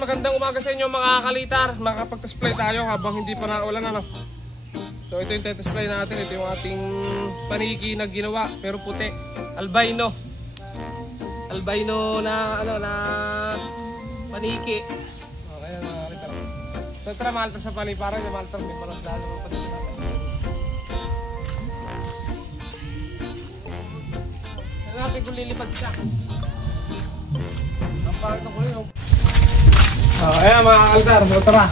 magandang umaga sa inyo mga kalitar. Makakapag-display tayo habang hindi pa naulan, ano. So ito yung display natin. Ito yung ating paniki na ginawa pero puti. Albino. Albino na ano na paniki. Okay mga kalitar. So tara malta sa paliparan, yung malta may parang dalo pa dito natin. Natin kung lilipad siya. Ang pangit ng kulay. Ayan mga kaltar, so tara.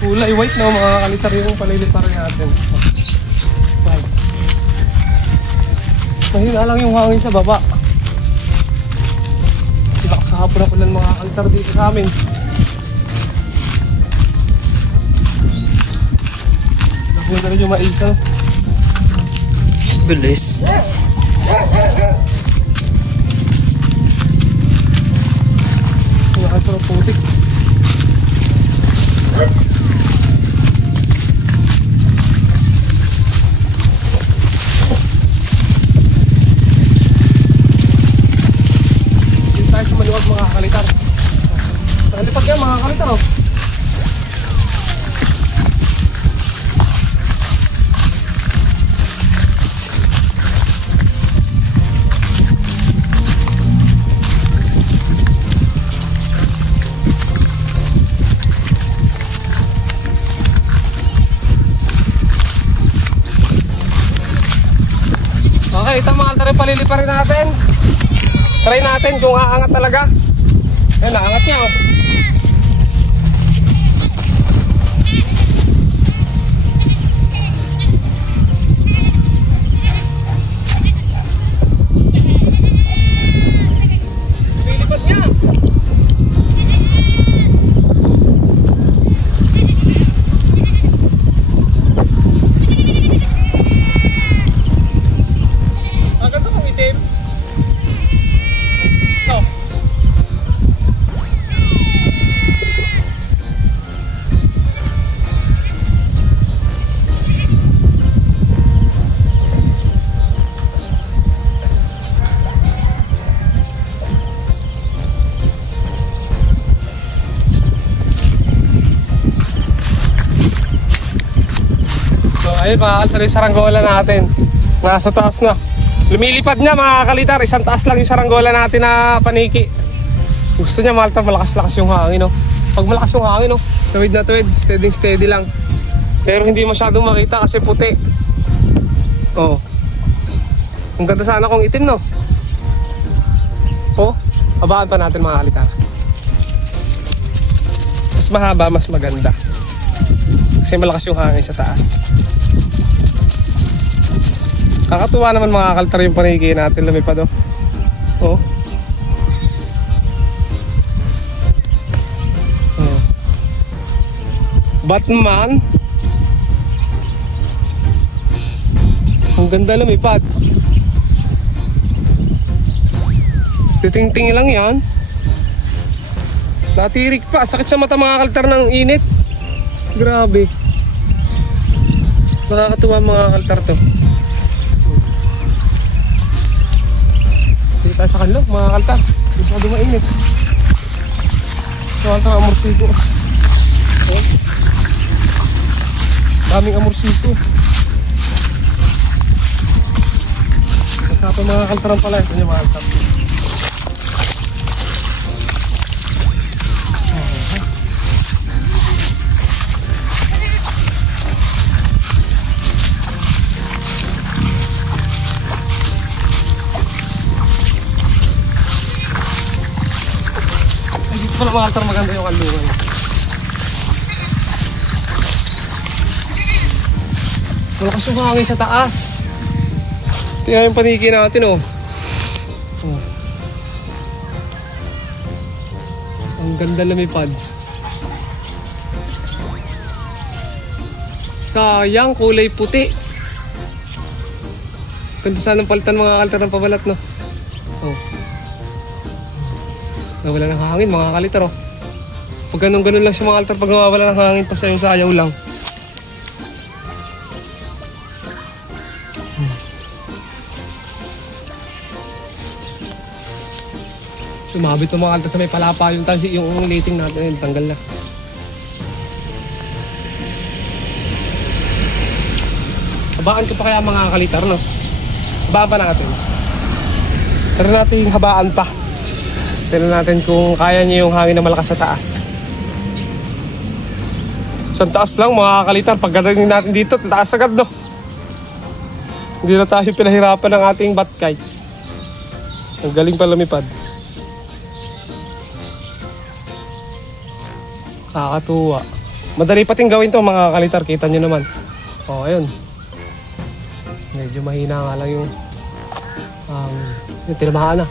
Kulay white na mga kalitar yung paliliparan natin. White. Mahina lang yung hangin sa baba. Lakas sa hapon na pala mga kalitar dito sa amin. Nakuha na rin yung maisa. Bilis. Wala ka putik. Dito tayo sa maluwag mga kalitar. Nakalipag yan mga kalitar, oh. Okay, ito mga kaltar yung paliliparin natin. Try natin kung aangat talaga. Ayan, naangat niya, oh. Lilipat niya. Ayun mga kaltar yung saranggola natin. Nasa taas na. Lumilipad niya mga kalitar. Isang taas lang yung saranggola natin na paniki. Gusto niya mga kaltar malakas-lakas yung hangin, no? Pag malakas yung hangin, no? Tuwid na tuwid. Steady lang. Pero hindi masyadong makita kasi puti. Oh. Ang ganda sana kung itim, no? Oh. Habaan pa natin mga kalitar. Mas mahaba, mas maganda. Kasi malakas yung hangin sa taas. Kakatuwa naman mga kaltar yung paniki natin lumipad, oh. Oh. Oh. Batman. Ang ganda lumipad. Titing-ting lang yan. Natirik pa. Sakit sa mata mga kaltar ng init. Grabe. Nakakatuwa mga kaltar to. Dito tayo sa kanlog mga kaltar. Masyado mainit. Mga kaltar amorsiko. Oh. Daming amorsiko. Masapa mga kaltaran pala. Ito niya mga kaltar. Wala mga kaltar maganda yung kalungan. Malakas yung hangin sa taas. Tingnan yung paniki natin, oh. Oh. Ang ganda lumipad. Sayang, kulay puti. Ganda sanang palitan mga kaltar ng pabalat, no? Oh. Nawala ng hangin mga kalitar, oh. Pag ganun lang siya mga kaltar, pag nawawala ng hangin, pasayaw lang. Sumabit ng mga kaltar sa may palapa yung tansi, yung liting natin, tanggal na. Habaan ko pa kaya mga kalitar, no? Habaan pa natin. Pero natin habaan pa. Tignan natin kung kaya niya yung hangin na malakas sa taas. Sa taas lang mga kalitar. Pagdating natin dito, taas agad, no? Hindi na tayo pinahirapan ng ating batkay. Ang galing pa lumipad. Kakatuwa. Madali pating gawin to mga kalitar. Kita nyo naman. O, ayun. Medyo mahina nga lang yung tinamaan na.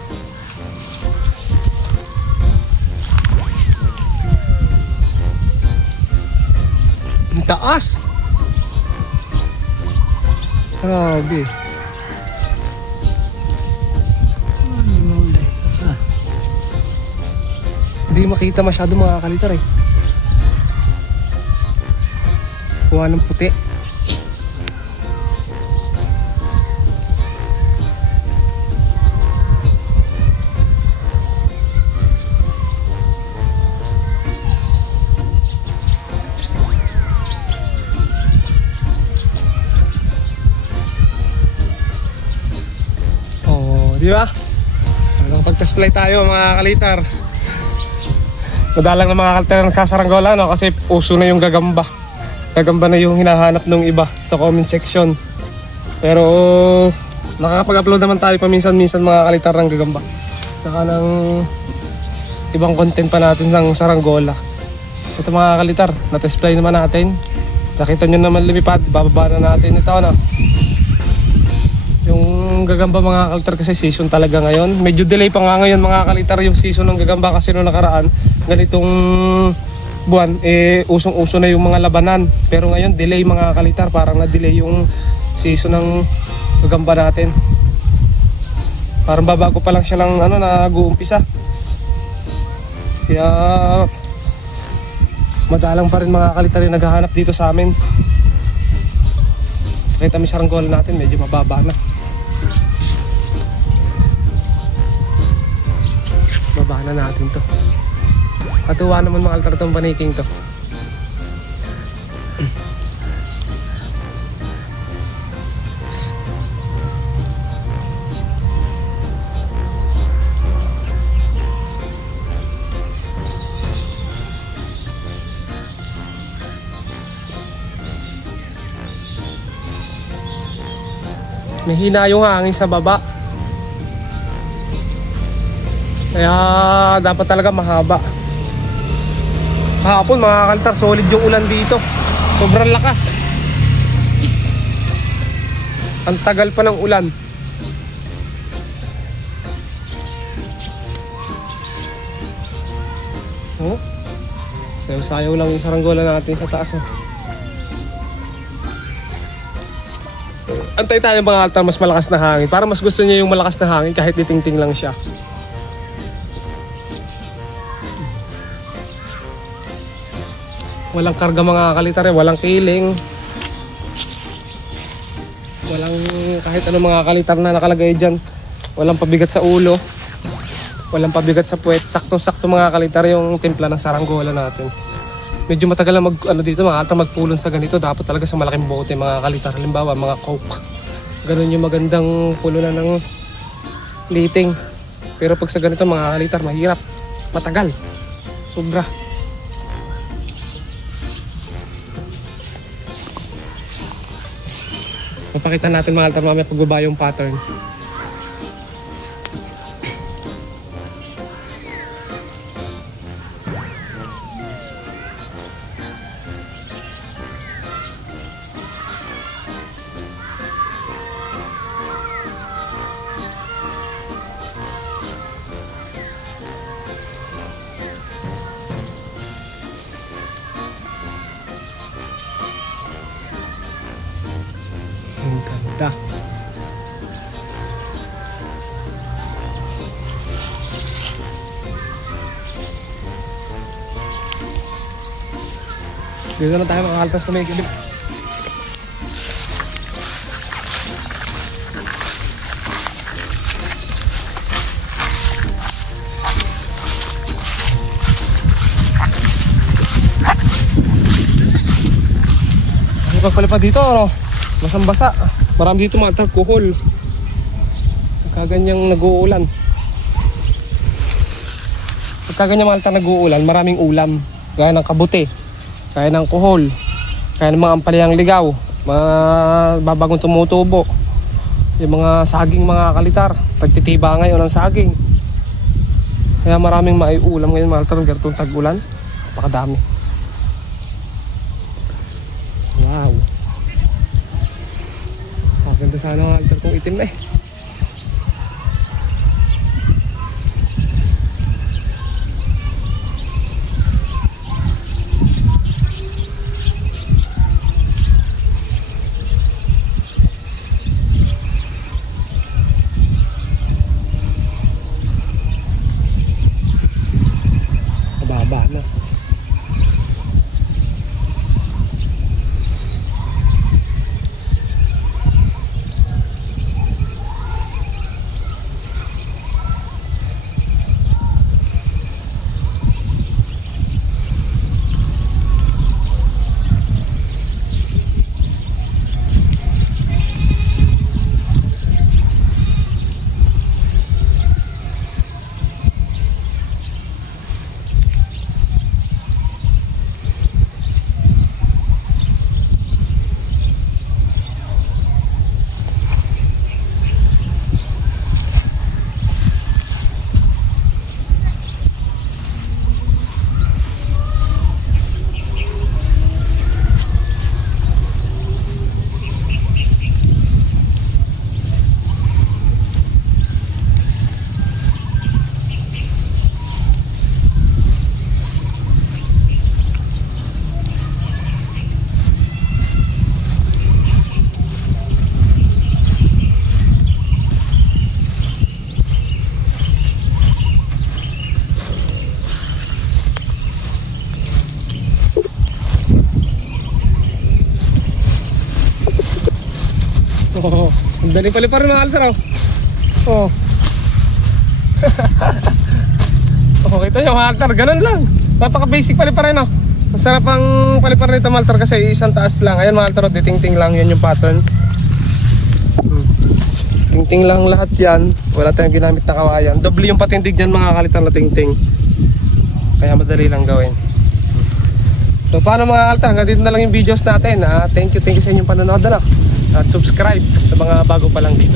Ang taas! Grabe. Hindi makita masyado mga kalitar eh. Kuha ng puti. Di ba? Nakapag-test fly tayo mga kalitar. Madalang na mga kalitar nagsasaranggola, no? Kasi uso na yung gagamba. Gagamba na yung hinahanap ng iba sa comment section. Pero nakakapag-upload naman tayo paminsan-minsan mga kalitar ng gagamba. Saka ng ibang content pa natin ng saranggola. Ito mga kalitar, na-test fly naman natin. Nakita nyo naman lumipad, bababa na natin ito, no? Yung gagamba mga kalitar kasi season talaga ngayon. Medyo delay pa nga ngayon mga kalitar yung season ng gagamba kasi noong nakaraan ganitong buwan usong-uso na yung mga labanan. Pero ngayon delay mga kalitar, parang na-delay yung season ng gagamba natin. Parang babago pa lang siya lang nag-uumpisa. Kaya madalang pa rin mga kalitar yung naghahanap dito sa amin. Kita may saranggola natin medyo mababa na. Baba na natin to. Katuwa naman mga kalitar itong paniking to. Mahina yung hangin sa baba. Kaya dapat talaga mahaba. Kahapon mga kalitar, solid yung ulan dito. Sobrang lakas. Ang tagal pa ng ulan. Oh, sayaw-sayaw lang yung saranggola natin sa taas. Antay tayo mga kalitar mas malakas na hangin. Para mas gusto niya yung malakas na hangin kahit ditingting lang siya. Walang karga mga kalitar, walang kiling. Walang kahit ano mga kalitar na nakalagay dyan. Walang pabigat sa ulo. Walang pabigat sa puwet. Sakto-sakto mga kalitar yung timpla ng saranggola natin. Medyo matagal na dito mga kalitar magpulon sa ganito. Dapat talaga sa malaking bote mga kalitar. Halimbawa mga coke. Ganun yung magandang pulunan ng liting. Pero pag sa ganito mga kalitar mahirap. Matagal. Sobra. Papakita natin mga kalitar mamaya pagbaba yung pattern. Ang ganda. Dito na tayo mga kalitar sa may gilid. pagpalipad dito, ano? Basang-basa. Marami dito mga kuhol. Pagkaganyang nag-uulan. Pagkaganyang mga nag-uulan, maraming ulam. Gaya ng kabuti, gaya ng kuhol, gaya ng mga ampalihang ligaw, mga babagong tumutubo, yung mga saging mga kalitar. Tagtitiba ngayon ang saging. Kaya maraming maiulam ngayon mga kalitar, ganitong tag-ulan. Napakadami. Wow. Maganda sana mga kalitar kung itim na eh. Mababa na. Oh, ang daling palipar mga kalitar oh. Oh, kita nyo mga kalitar, ganun lang. Napaka basic palipar rin oh. Ang sarap ang palipar nito mga kalitar kasi isang taas lang. Ayan mga kalitar, ditingting lang yan yung pattern. Tingting lang lahat yan. Wala tayong ginamit na kawayan. Doble yung patindig dyan mga kalitar na tingting. Kaya madali lang gawin. So paano mga kalitar, hanggang dito na lang yung videos natin. Thank you sa inyong panonood na. At subscribe sa mga bago pa lang dito.